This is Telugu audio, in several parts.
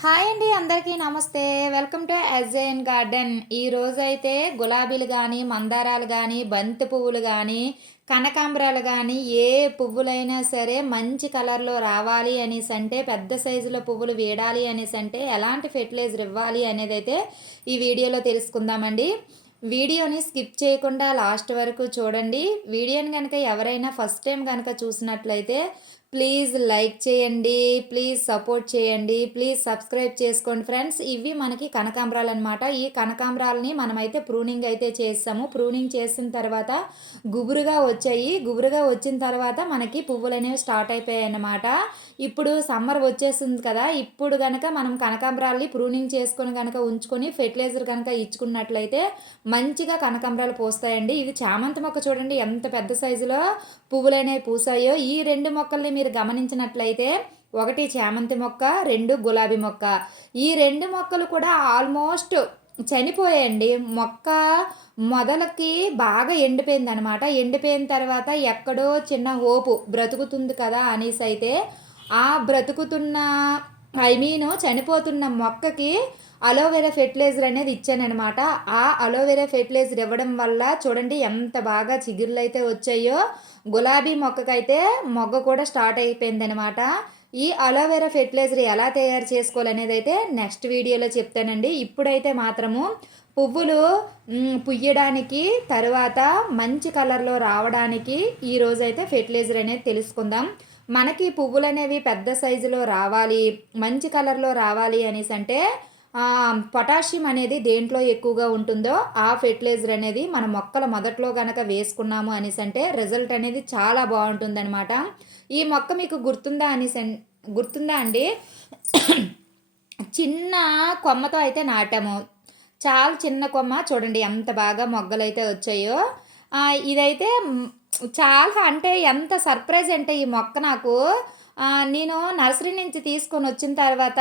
హాయ్ అండి అందరికీ నమస్తే. Welcome to again garden. ఈ రోజైతే గులాబీలు కానీ మందారాలు కానీ బంతి పువ్వులు కానీ కనకాంబరాలు కానీ ఏ పువ్వులైనా సరే మంచి కలర్లో రావాలి అనేసి అంటే పెద్ద సైజులో పువ్వులు వేడాలి అనేసి అంటే ఎలాంటి ఫెర్టిలైజర్ ఇవ్వాలి అనేది అయితే ఈ వీడియోలో తెలుసుకుందామండి. వీడియోని స్కిప్ చేయకుండా లాస్ట్ వరకు చూడండి. వీడియోని కనుక ఎవరైనా ఫస్ట్ టైం కనుక చూసినట్లయితే ప్లీజ్ లైక్ చేయండి ప్లీజ్ సపోర్ట్ చేయండి ప్లీజ్ సబ్స్క్రైబ్ చేసుకోండి ఫ్రెండ్స్. ఇవి మనకి కనకాంబరాలు అనమాట ఈ కనకాంబరాలని మనమైతే ప్రూనింగ్ అయితే చేస్తాము. ప్రూనింగ్ చేసిన తర్వాత గుబురుగా వచ్చాయి. గుబురుగా వచ్చిన తర్వాత మనకి పువ్వులు అనేవి స్టార్ట్ అయిపోయాయి అన్నమాట. ఇప్పుడు సమ్మర్ వచ్చేసింది కదా. ఇప్పుడు కనుక మనం కనకాంబరాల్ని ప్రూనింగ్ చేసుకొని కనుక ఉంచుకొని ఫెర్టిలైజర్ కనుక ఇచ్చుకున్నట్లయితే మంచిగా కనకాంబరాలు పూస్తాయండి. ఇది చామంతి మొక్క చూడండి ఎంత పెద్ద సైజులో పువ్వులు అనేవి పూసాయో. ఈ రెండు మొక్కల్ని మీరు గమనించినట్లయితే ఒకటి చామంతి మొక్క రెండు గులాబీ మొక్క. ఈ రెండు మొక్కలు కూడా ఆల్మోస్ట్ చనిపోయాయండి. మొక్క మొదలకి బాగా ఎండిపోయింది అనమాట ఎండిపోయిన తర్వాత ఎక్కడో చిన్న హోపు బ్రతుకుతుంది కదా అనేసి అయితే ఆ బ్రతుకుతున్న ఐ మీన్ చనిపోతున్న మొక్కకి అలోవెరా ఫెర్టిలైజర్ అనేది ఇచ్చానమాట ఆ అలోవెరా ఫెర్టిలైజర్ ఇవ్వడం వల్ల చూడండి ఎంత బాగా చిగుర్లు అయితే వచ్చాయో. గులాబీ మొక్కకైతే మొగ్గ కూడా స్టార్ట్ అయిపోయిందనమాట ఈ అలోవెరా ఫెర్టిలైజర్ ఎలా తయారు చేసుకోవాలనేది అయితే నెక్స్ట్ వీడియోలో చెప్తానండి. ఇప్పుడైతే మాత్రము పువ్వులు పుయ్యడానికి తర్వాత మంచి కలర్లో రావడానికి ఈరోజైతే ఫెర్టిలైజర్ అనేది తెలుసుకుందాం. మనకి పువ్వులు అనేవి పెద్ద సైజులో రావాలి మంచి కలర్లో రావాలి అనేసి అంటే పొటాషియం అనేది దేంట్లో ఎక్కువగా ఉంటుందో ఆ ఫెర్టిలైజర్ అనేది మన మొక్కల మొదట్లో కనుక వేసుకున్నాము అనేసి అంటే రిజల్ట్ అనేది చాలా బాగుంటుందన్నమాట. ఈ మొక్క మీకు గుర్తుందా అనేసి గుర్తుందా అండి? చిన్న కొమ్మతో అయితే నాటాము. చాలా చిన్న కొమ్మ చూడండి ఎంత బాగా మొగ్గలు అయితే వచ్చాయో. ఇదైతే చాలా అంటే ఎంత సర్ప్రైజ్ అంటే ఈ మొక్క నాకు. నేను నర్సరీ నుంచి తీసుకొని వచ్చిన తర్వాత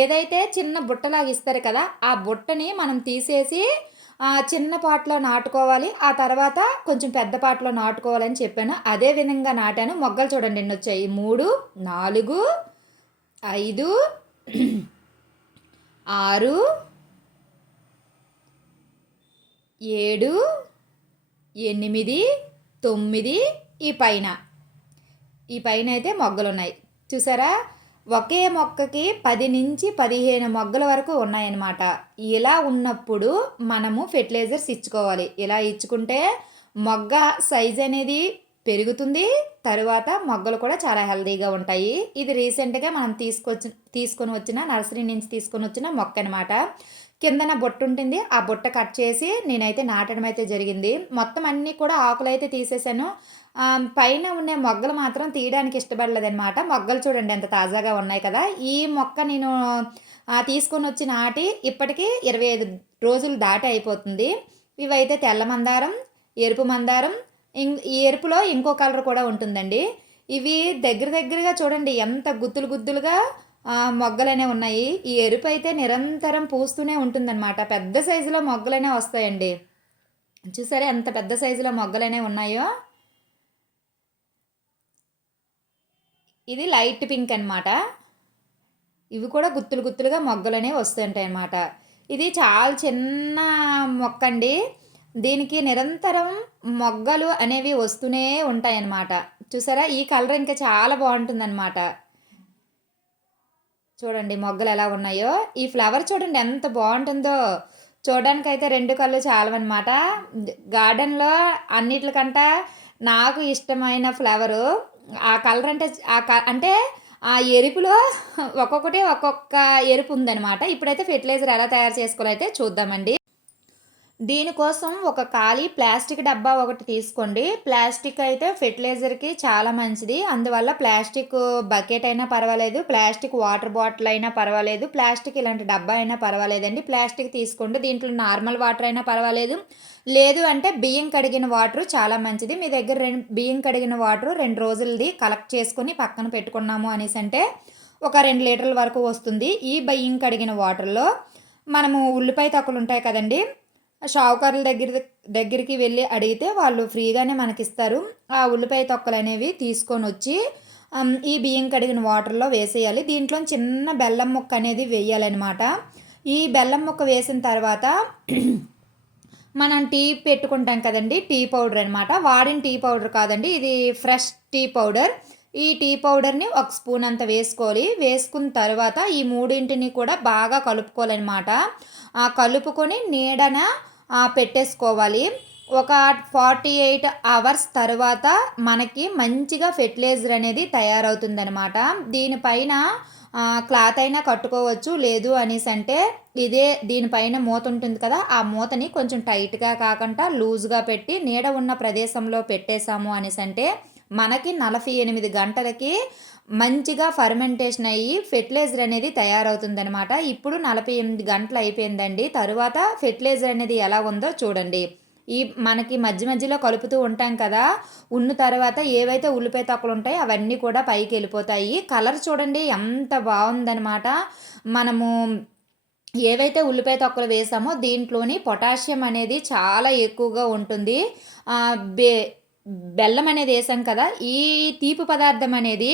ఏదైతే చిన్న బుట్టలాగా ఇస్తారు కదా ఆ బుట్టని మనం తీసేసి చిన్న పాటలో నాటుకోవాలి. ఆ తర్వాత కొంచెం పెద్ద పాటలో నాటుకోవాలని చెప్పాను. అదే విధంగా నాటాను. మొగ్గలు చూడండి ఎన్ని వచ్చాయి. మూడు నాలుగు ఐదు ఆరు ఏడు ఎనిమిది తొమ్మిది ఈ పైన. ఈ పైన అయితే మొగ్గలు ఉన్నాయి చూసారా? ఒకే మొక్కకి పది నుంచి పదిహేను మొగ్గల వరకు ఉన్నాయన్నమాట. ఇలా ఉన్నప్పుడు మనము ఫెర్టిలైజర్స్ ఇచ్చుకోవాలి. ఇలా ఇచ్చుకుంటే మొగ్గ సైజ్ అనేది పెరుగుతుంది. తరువాత మొగ్గలు కూడా చాలా హెల్తీగా ఉంటాయి. ఇది రీసెంట్గా మనం తీసుకొచ్చి తీసుకొని వచ్చిన నర్సరీ నుంచి తీసుకొని వచ్చిన మొక్క అనమాట కిందన బొట్టు ఉంటుంది ఆ బుట్ట కట్ చేసి నేనైతే నాటడం అయితే జరిగింది. మొత్తం అన్నీ కూడా ఆకులు అయితే తీసేసాను. పైన ఉండే మొగ్గలు మాత్రం తీయడానికి ఇష్టపడలేదనమాట మొగ్గలు చూడండి ఎంత తాజాగా ఉన్నాయి కదా. ఈ మొక్క నేను తీసుకొని వచ్చి నాటి ఇప్పటికీ ఇరవై ఐదు రోజులు దాటి అయిపోతుంది. ఇవైతే తెల్ల మందారం ఎరుపు మందారం ఈ ఎరుపులో ఇంకో కలర్ కూడా ఉంటుందండి. ఇవి దగ్గర దగ్గరగా చూడండి ఎంత గుత్తులు గుత్తులుగా మొగ్గలనే ఉన్నాయి. ఈ ఎరుపు అయితే నిరంతరం పూస్తూనే ఉంటుందన్నమాట. పెద్ద సైజులో మొగ్గలనే వస్తాయండి. చూసారా ఎంత పెద్ద సైజులో మొగ్గలనే ఉన్నాయో? ఇది లైట్ పింక్ అనమాట ఇవి కూడా గుత్తులు గుత్తులుగా మొగ్గలనే వస్తుంటాయి అన్నమాట ఇది చాలా చిన్న మొక్క అండి దీనికి నిరంతరం మొగ్గలు అనేవి వస్తూనే ఉంటాయి అన్నమాట చూసారా? ఈ కలర్ ఇంకా చాలా బాగుంటుందన్నమాట. చూడండి మొగ్గలు ఎలా ఉన్నాయో. ఈ ఫ్లవర్ చూడండి ఎంత బాగుంటుందో. చూడడానికి అయితే రెండు కళ్ళు చాలవన్నమాట. గార్డెన్లో అన్నిటికంట నాకు ఇష్టమైన ఫ్లవరు. ఆ కలర్ అంటే ఆ అంటే ఆ ఎరుపులో ఒక్కొక్కటి ఒక్కొక్క ఎరుపు ఉందనమాట ఇప్పుడైతే ఫెర్టిలైజర్ ఎలా తయారు చేసుకోవాలో అయితే చూద్దామండి. దీనికోసం ఒక ఖాళీ ప్లాస్టిక్ డబ్బా ఒకటి తీసుకోండి. ప్లాస్టిక్ అయితే ఫెర్టిలైజర్కి చాలా మంచిది. అందువల్ల ప్లాస్టిక్ బకెట్ అయినా పర్వాలేదు ప్లాస్టిక్ వాటర్ బాటిల్ అయినా పర్వాలేదు ప్లాస్టిక్ ఇలాంటి డబ్బా అయినా పర్వాలేదండి. ప్లాస్టిక్ తీసుకోండి దీంట్లో నార్మల్ వాటర్ అయినా పర్వాలేదు. లేదు అంటే బియ్యం కడిగిన వాటర్ చాలా మంచిది. మీ దగ్గర రెండు బియ్యం కడిగిన వాటర్ రెండు రోజులది కలెక్ట్ చేసుకొని పక్కన పెట్టుకున్నాము అనేసి అంటే ఒక రెండు లీటర్ల వరకు వస్తుంది. ఈ బియ్యం కడిగిన వాటర్లో మనము ఉల్లిపాయ తొక్కలు ఉంటాయి కదండి షావుకారుల దగ్గర దగ్గరికి వెళ్ళి అడిగితే వాళ్ళు ఫ్రీగానే మనకిస్తారు. ఆ ఉల్లిపాయ తొక్కలు అనేవి తీసుకొని వచ్చి ఈ బియ్యం కడిగిన వాటర్లో వేసేయాలి. దీంట్లో చిన్న బెల్లం ముక్క అనేది వేయాలన్నమాట. ఈ బెల్లం ముక్క వేసిన తర్వాత మనం టీ పెట్టుకుంటాం కదండి టీ పౌడర్ అనమాట వాడిన టీ పౌడర్ కాదండి ఇది ఫ్రెష్ టీ పౌడర్. ఈ టీ పౌడర్ని ఒక స్పూన్ అంత వేసుకోవాలి. వేసుకున్న తర్వాత ఈ మూడింటిని కూడా బాగా కలుపుకోవాలన్నమాట. ఆ కలుపుకొని నీడన పెట్టేసుకోవాలి. ఒక ఫార్టీ ఎయిట్ అవర్స్ తర్వాత మనకి మంచిగా ఫెర్టిలైజర్ అనేది తయారవుతుందనమాట దీనిపైన క్లాత్ అయినా కట్టుకోవచ్చు లేదు అనేసి అంటే ఇదే దీనిపైన మూత ఉంటుంది కదా ఆ మూతని కొంచెం టైట్గా కాకుండా లూజ్గా పెట్టి నీడ ఉన్న ప్రదేశంలో పెట్టేశాము అనేసి అంటే మనకి నలభై ఎనిమిది గంటలకి మంచిగా ఫర్మెంటేషన్ అయ్యి ఫెర్టిలైజర్ అనేది తయారవుతుందనమాట ఇప్పుడు నలభై ఎనిమిది గంటలు అయిపోయిందండి. తరువాత ఫెర్టిలైజర్ అనేది ఎలా ఉందో చూడండి. ఈ మనకి మధ్య మధ్యలో కలుపుతూ ఉంటాం కదా ఉన్న తర్వాత ఏవైతే ఉల్లిపాయ తొక్కలు ఉంటాయో అవన్నీ కూడా పైకి వెళ్ళిపోతాయి. కలర్ చూడండి ఎంత బాగుందనమాట మనము ఏవైతే ఉల్లిపాయ తొక్కలు వేసామో దీంట్లోని పొటాషియం అనేది చాలా ఎక్కువగా ఉంటుంది. బే బెల్లం అనేది వేసాం కదా ఈ తీపి పదార్థం అనేది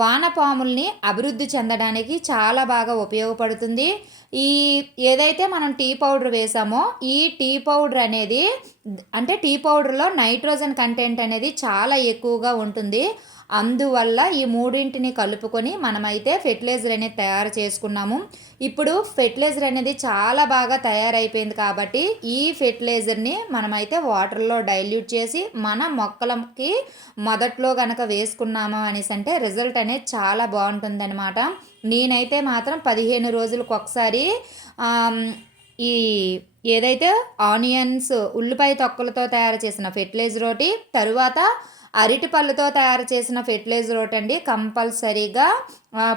వానపాముల్ని అభివృద్ధి చెందడానికి చాలా బాగా ఉపయోగపడుతుంది. ఈ ఏదైతే మనం టీ పౌడర్ వేసామో ఈ టీ పౌడర్ అనేది అంటే టీ పౌడర్లో నైట్రోజన్ కంటెంట్ అనేది చాలా ఎక్కువగా ఉంటుంది. అందువల్ల ఈ మూడింటిని కలుపుకొని మనమైతే ఫెర్టిలైజర్ అనేది తయారు చేసుకున్నాము. ఇప్పుడు ఫెర్టిలైజర్ అనేది చాలా బాగా తయారైపోయింది కాబట్టి ఈ ఫెర్టిలైజర్ని మనమైతే వాటర్లో డైల్యూట్ చేసి మన మొక్కలకి మొదట్లో కనుక వేసుకున్నాము అనేసి అంటే రిజల్ట్ అనేది చాలా బాగుంటుందన్నమాట. నేనైతే మాత్రం పదిహేను రోజులకు ఒకసారి ఈ ఏదైతే ఆనియన్స్ ఉల్లిపాయ తొక్కలతో తయారు చేసిన ఫెర్టిలైజర్ ఒకటి తరువాత అరటి పళ్ళతో తయారు చేసిన ఫెర్టిలైజర్ ఒకటి అండి. కంపల్సరీగా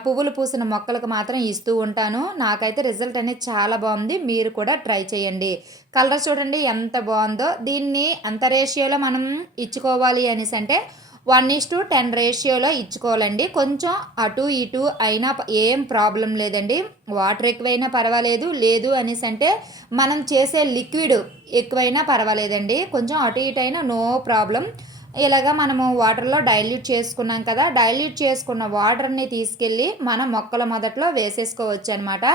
పువ్వులు పూసిన మొక్కలకు మాత్రం ఇస్తూ ఉంటాను. నాకైతే రిజల్ట్ అనేది చాలా బాగుంది. మీరు కూడా ట్రై చేయండి. కలర్ చూడండి ఎంత బాగుందో. దీన్ని ఎంత రేషియోలో మనం ఇచ్చుకోవాలి అనేసి అంటే వన్ ఇస్ టు టెన్ రేషియోలో ఇచ్చుకోవాలండి. కొంచెం అటు ఇటు అయినా ఏం ప్రాబ్లం లేదండి. వాటర్ ఎక్కువైనా పర్వాలేదు. లేదు అనేసి అంటే మనం చేసే లిక్విడ్ ఎక్కువైనా పర్వాలేదండి. కొంచెం అటు ఇటు అయినా నో ప్రాబ్లం. ఇలాగా మనము వాటర్లో డైల్యూట్ చేసుకున్నాం కదా డైల్యూట్ చేసుకున్న వాటర్ని తీసుకెళ్ళి మన మొక్కల మొదట్లో వేసేసుకోవచ్చు అనమాట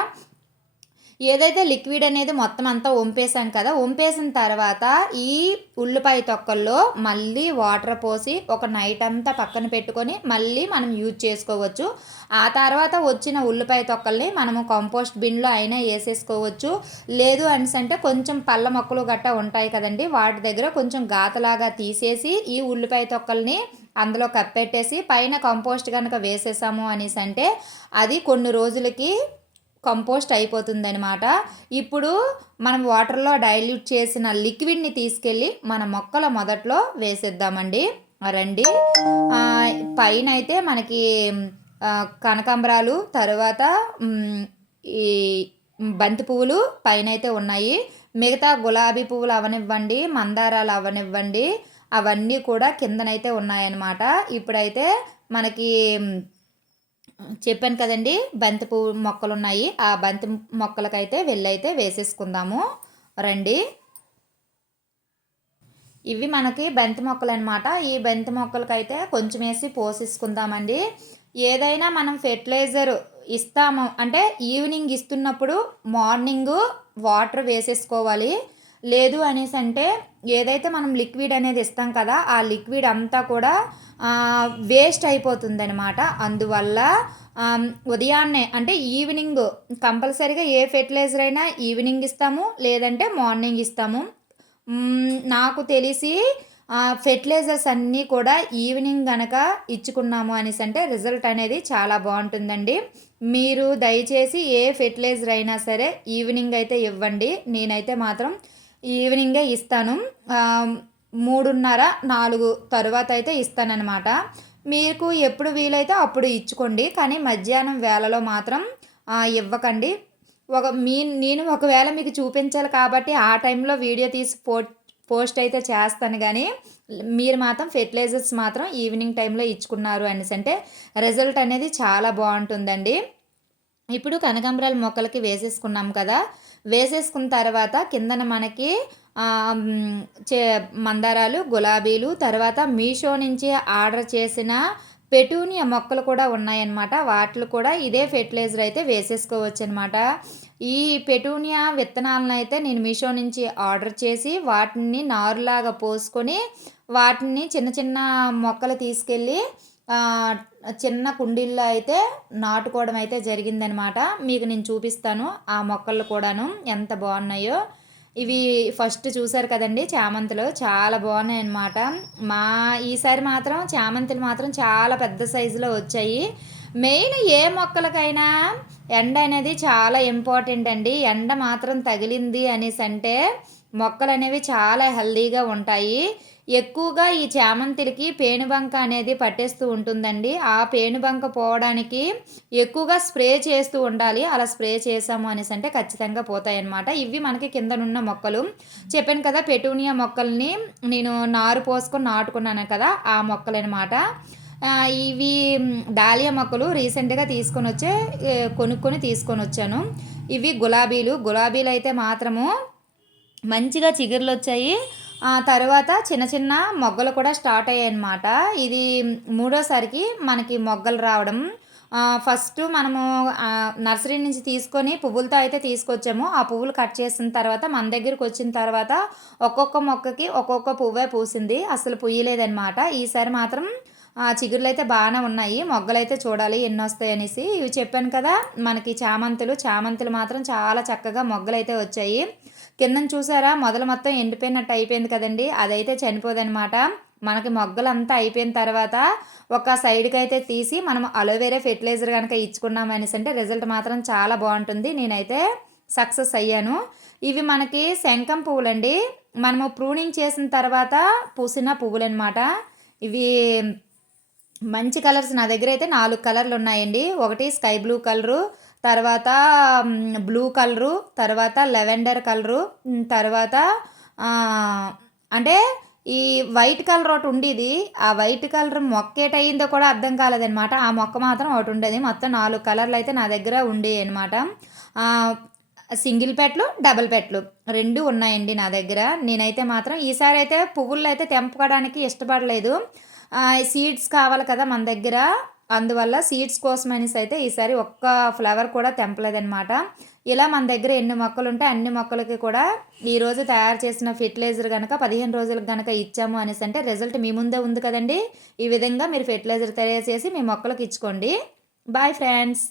ఏదైతే లిక్విడ్ అనేది మొత్తం అంతా వంపేసాం కదా వంపేసిన తర్వాత ఈ ఉల్లిపాయ తొక్కల్లో మళ్ళీ వాటర్ పోసి ఒక నైట్ అంతా పక్కన పెట్టుకొని మళ్ళీ మనం యూజ్ చేసుకోవచ్చు. ఆ తర్వాత వచ్చిన ఉల్లిపాయ తొక్కల్ని మనము కంపోస్ట్ బిన్లో అయినా వేసేసుకోవచ్చు. లేదు అనేసి అంటే కొంచెం పళ్ళ మొక్కలు గట్టా ఉంటాయి కదండి వాటి దగ్గర కొంచెం గాతలాగా తీసేసి ఈ ఉల్లిపాయ తొక్కల్ని అందులో కప్పెట్టేసి పైన కంపోస్ట్ కనుక వేసేసాము అనేసి అంటే అది కొన్ని రోజులకి కంపోస్ట్ అయిపోతుందనమాట ఇప్పుడు మనం వాటర్లో డైల్యూట్ చేసిన లిక్విడ్ని తీసుకెళ్ళి మన మొక్కల మొదట్లో వేసేద్దామండి. రండి. పైన అయితే మనకి కనకాంబరాలు తర్వాత ఈ బంతి పువ్వులు పైన అయితే ఉన్నాయి. మిగతా గులాబీ పువ్వులు అవనివ్వండి మందారాలు అవనివ్వండి అవన్నీ కూడా కిందనైతే ఉన్నాయన్నమాట. ఇప్పుడైతే మనకి చెప్పాను కదండి బంతి పువ్వు మొక్కలు ఉన్నాయి ఆ బంతి మొక్కలకైతే వెళ్ళైతే వేసేసుకుందాము. రండి. ఇవి మనకి బంతి మొక్కలు అనమాట ఈ బంతి మొక్కలకైతే కొంచెం వేసి పోసేసుకుందామండి. ఏదైనా మనం ఫెర్టిలైజర్ ఇస్తాము అంటే ఈవినింగ్ ఇస్తున్నప్పుడు మార్నింగ్ వాటర్ వేసేసుకోవాలి. లేదు అనేసి అంటే ఏదైతే మనం లిక్విడ్ అనేది ఇస్తాం కదా ఆ లిక్విడ్ అంతా కూడా వేస్ట్ అయిపోతుంది అనమాట అందువల్ల ఉదయాన్నే అంటే ఈవినింగ్ కంపల్సరీగా ఏ ఫెర్టిలైజర్ అయినా ఈవినింగ్ ఇస్తాము లేదంటే మార్నింగ్ ఇస్తాము. నాకు తెలిసి ఫెర్టిలైజర్స్ అన్నీ కూడా ఈవినింగ్ గనక ఇచ్చుకున్నాము అనేసి అంటే రిజల్ట్ అనేది చాలా బాగుంటుందండి. మీరు దయచేసి ఏ ఫెర్టిలైజర్ అయినా సరే ఈవినింగ్ అయితే ఇవ్వండి. నేనైతే మాత్రం ఈవినింగే ఇస్తాను. మూడున్నర నాలుగు తరువాత అయితే ఇస్తానన్నమాట. మీకు ఎప్పుడు వీలైతే అప్పుడు ఇచ్చుకోండి కానీ మధ్యాహ్నం వేళలో మాత్రం ఇవ్వకండి. ఒక మీ నేను ఒకవేళ మీకు చూపించాలి కాబట్టి ఆ టైంలో వీడియో తీసి పో పోస్ట్ అయితే చేస్తాను కానీ మీరు మాత్రం ఫెర్టిలైజర్స్ మాత్రం ఈవినింగ్ టైంలో ఇచ్చుకున్నారు అనేసి అంటే రిజల్ట్ అనేది చాలా బాగుంటుందండి. ఇప్పుడు కనకాంబరాల మొక్కలకి వేసేసుకున్నాం కదా. వేసేసుకున్న తర్వాత కిందన మనకి చే మందారాలు గులాబీలు తర్వాత మీషో నుంచి ఆర్డర్ చేసిన పెటూనియా మొక్కలు కూడా ఉన్నాయన్నమాట. వాటిలో కూడా ఇదే ఫెర్టిలైజర్ అయితే వేసేసుకోవచ్చు అనమాట ఈ పెటూనియా విత్తనాలను అయితే నేను మీషో నుంచి ఆర్డర్ చేసి వాటిని నారులాగా పోసుకొని వాటిని చిన్న చిన్న మొక్కలు తీసుకెళ్ళి చిన్న కుండీల్లో అయితే నాటుకోవడం అయితే జరిగిందనమాట మీకు నేను చూపిస్తాను ఆ మొక్కలు కూడాను ఎంత బాగున్నాయో. ఇవి ఫస్ట్ చూసారు కదండి చామంతులు. చాలా బాగున్నాయి అన్నమాట మా ఈసారి మాత్రం చామంతులు మాత్రం చాలా పెద్ద సైజులో వచ్చాయి. మెయిన్ ఏ మొక్కలకైనా ఎండ అనేది చాలా ఇంపార్టెంట్ అండి. ఎండ మాత్రం తగిలింది అనేసి అంటే మొక్కలు అనేవి చాలా హెల్దీగా ఉంటాయి. ఎక్కువగా ఈ చామంతిలకి పేనుబంక అనేది పట్టేస్తూ ఉంటుందండి. ఆ పేనుబంక పోవడానికి ఎక్కువగా స్ప్రే చేస్తూ ఉండాలి. అలా స్ప్రే చేసాము అనేసి అంటే ఖచ్చితంగా పోతాయన్నమాట. ఇవి మనకి కిందనున్న మొక్కలు. చెప్పాను కదా పెటూనియా మొక్కల్ని నేను నారు పోసుకొని నాటుకున్నాను కదా ఆ మొక్కలనమాట. ఇవి డాలియా మొక్కలు రీసెంట్గా తీసుకొని వచ్చే కొనుక్కొని తీసుకొని వచ్చాను. ఇవి గులాబీలు. గులాబీలు అయితే మాత్రము మంచిగా చిగుర్లు వచ్చాయి తర్వాత చిన్న చిన్న మొగ్గలు కూడా స్టార్ట్ అయ్యాయి అనమాట ఇది మూడోసారికి మనకి మొగ్గలు రావడం ఫస్ట్ మనము నర్సరీ నుంచి తీసుకొని పువ్వులతో అయితే తీసుకొచ్చాము. ఆ పువ్వులు కట్ చేసిన తర్వాత మన దగ్గరికి వచ్చిన తర్వాత ఒక్కొక్క మొక్కకి ఒక్కొక్క పువ్వే పూసింది. అసలు పుయ్యలేదనమాట ఈసారి మాత్రం చిగురులు అయితే బాగానే ఉన్నాయి మొగ్గలు అయితే చూడాలి ఎన్ని వస్తాయి అనేసి. ఇవి చెప్పాను కదా మనకి చామంతులు చామంతులు మాత్రం చాలా చక్కగా మొగ్గలు అయితే వచ్చాయి. కిందన చూసారా మొదలు మొత్తం ఎండిపోయినట్టు అయిపోయింది కదండి. అదైతే చనిపోదనమాట మనకి మొగ్గలంతా అయిపోయిన తర్వాత ఒక సైడ్కి అయితే తీసి మనం అలోవేరా ఫెర్టిలైజర్ కనుక ఇచ్చుకున్నాం అనేసి అంటే రిజల్ట్ మాత్రం చాలా బాగుంటుంది. నేనైతే సక్సెస్ అయ్యాను. ఇవి మనకి శంఖం పువ్వులండి. మనము ప్రూనింగ్ చేసిన తర్వాత పూసిన పువ్వులు అనమాట ఇవి మంచి కలర్స్ నా దగ్గర అయితే నాలుగు కలర్లు ఉన్నాయండి. ఒకటి స్కై బ్లూ కలరు తర్వాత బ్లూ కలరు తర్వాత లెవెండర్ కలరు తర్వాత అంటే ఈ వైట్ కలర్ ఒకటి ఉండేది. ఆ వైట్ కలర్ మొక్క ఏటయిందో కూడా అర్థం కాలేదనమాట ఆ మొక్క మాత్రం ఒకటి ఉండేది. మొత్తం నాలుగు కలర్లు అయితే నా దగ్గర ఉండేవి అనమాట సింగిల్ పెట్లు డబుల్ పెట్లు రెండు ఉన్నాయండి నా దగ్గర. నేనైతే మాత్రం ఈసారి అయితే పువ్వులు అయితే తెంపడానికి ఇష్టపడలేదు. సీడ్స్ కావాలి కదా మన దగ్గర. అందువల్ల సీడ్స్ కోసం అనేసి అయితే ఈసారి ఒక్క ఫ్లవర్ కూడా తెంపలేదనమాట ఇలా మన దగ్గర ఎన్ని మొక్కలు ఉంటే అన్ని మొక్కలకి కూడా ఈరోజు తయారు చేసిన ఫెర్టిలైజర్ కనుక పదిహేను రోజులకు కనుక ఇచ్చాము అనేసి అంటే రిజల్ట్ మీ ముందే ఉంది కదండి. ఈ విధంగా మీరు ఫెర్టిలైజర్ తయారు చేసి మీ మొక్కలకు ఇచ్చుకోండి. Bye friends.